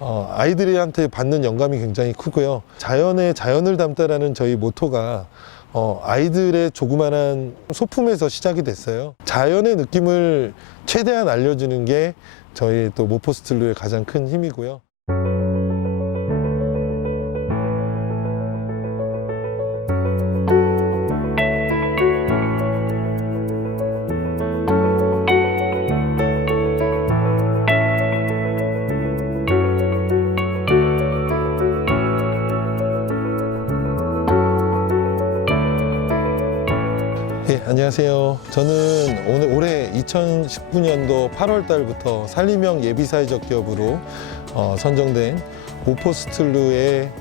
어, 아이들한테 받는 영감이 굉장히 크고요. 자연에 자연을 담다라는 저희 모토가 어, 아이들의 조그만한 소품에서 시작이 됐어요. 자연의 느낌을 최대한 알려주는 게 저희 또 모포스틀루의 가장 큰 힘이고요. 안녕하세요. 저는 오늘 올해 2019년도 8월 달부터 산림형 예비사회적 기업으로 어, 선정된 모포스틀루의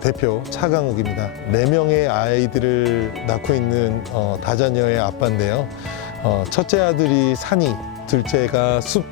대표 차강욱입니다. 네명의 아이들을 낳고 있는 어, 다자녀의 아빠인데요. 어, 첫째 아들이 산이, 둘째가 숲,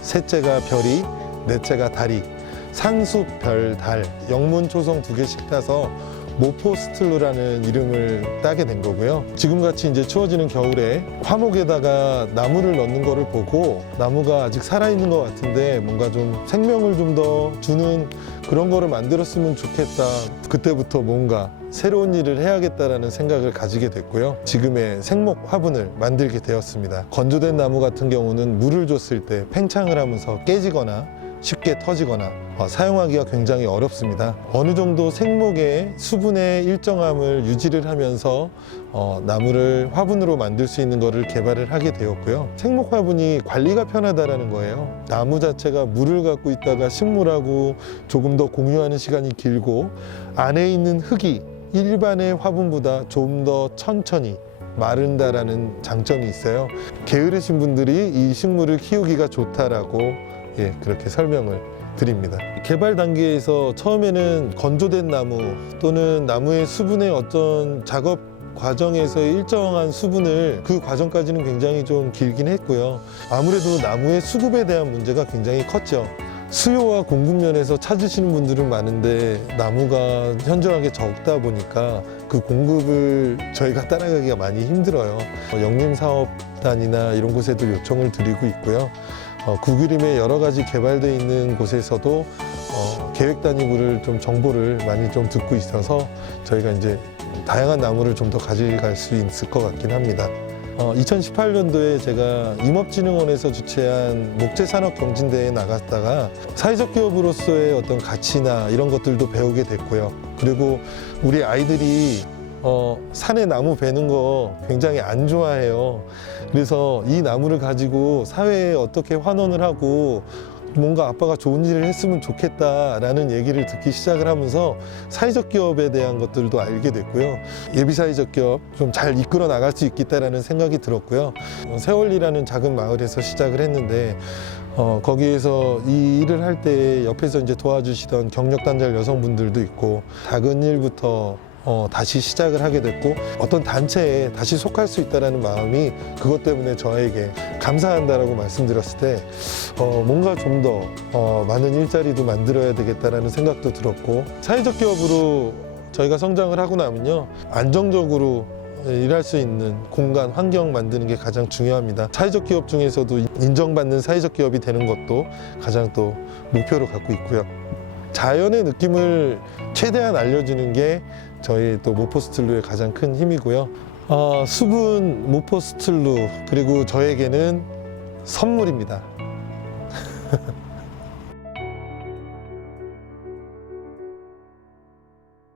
셋째가 별이, 넷째가 달이, 상숲, 별, 달, 영문, 초성 두 개씩 따서 모포스틀루라는 이름을 따게 된 거고요. 지금같이 이제 추워지는 겨울에 화목에다가 나무를 넣는 거를 보고 나무가 아직 살아있는 것 같은데 뭔가 좀 생명을 좀 더 주는 그런 거를 만들었으면 좋겠다. 그때부터 뭔가 새로운 일을 해야겠다라는 생각을 가지게 됐고요. 지금의 생목 화분을 만들게 되었습니다. 건조된 나무 같은 경우는 물을 줬을 때 팽창을 하면서 깨지거나 쉽게 터지거나 어, 사용하기가 굉장히 어렵습니다. 어느 정도 생목의 수분의 일정함을 유지를 하면서 어, 나무를 화분으로 만들 수 있는 것을 개발을 하게 되었고요. 생목 화분이 관리가 편하다라는 거예요. 나무 자체가 물을 갖고 있다가 식물하고 조금 더 공유하는 시간이 길고 안에 있는 흙이 일반의 화분보다 좀 더 천천히 마른다라는 장점이 있어요. 게으르신 분들이 이 식물을 키우기가 좋다라고 예, 그렇게 설명을 드립니다. 개발 단계에서 처음에는 건조된 나무 또는 나무의 수분의 어떤 작업 과정에서의 일정한 수분을 그 과정까지는 굉장히 좀 길긴 했고요. 아무래도 나무의 수급에 대한 문제가 굉장히 컸죠. 수요와 공급 면에서 찾으시는 분들은 많은데 나무가 현저하게 적다 보니까 그 공급을 저희가 따라가기가 많이 힘들어요. 어, 영림 사업단이나 이런 곳에도 요청을 드리고 있고요. 어, 구기림에 여러 가지 개발되어 있는 곳에서도 어, 계획 단위부를 좀 정보를 많이 좀 듣고 있어서 저희가 이제 다양한 나무를 좀 더 가져갈 수 있을 것 같긴 합니다. 어, 2018년도에 제가 임업진흥원에서 주최한 목재산업경진대회에 나갔다가 사회적 기업으로서의 어떤 가치나 이런 것들도 배우게 됐고요. 그리고 우리 아이들이 어, 산에 나무 베는 거 굉장히 안 좋아해요. 그래서 이 나무를 가지고 사회에 어떻게 환원을 하고 뭔가 아빠가 좋은 일을 했으면 좋겠다라는 얘기를 듣기 시작을 하면서 사회적 기업에 대한 것들도 알게 됐고요. 예비 사회적 기업 좀 잘 이끌어 나갈 수 있겠다라는 생각이 들었고요. 어, 세월리라는 작은 마을에서 시작을 했는데 어, 거기에서 이 일을 할 때 옆에서 이제 도와주시던 경력 단절 여성분들도 있고 작은 일부터 어, 다시 시작을 하게 됐고 어떤 단체에 다시 속할 수 있다라는 마음이 그것 때문에 저에게 감사한다라고 말씀드렸을 때 어, 뭔가 좀 더 어, 많은 일자리도 만들어야 되겠다라는 생각도 들었고 사회적 기업으로 저희가 성장을 하고 나면요 안정적으로 일할 수 있는 공간, 환경 만드는 게 가장 중요합니다. 사회적 기업 중에서도 인정받는 사회적 기업이 되는 것도 가장 또 목표로 갖고 있고요. 자연의 느낌을 최대한 알려주는 게 저희 또 모포스틸루의 가장 큰 힘이고요. 어, 수분 모포스틸루 그리고 저에게는 선물입니다.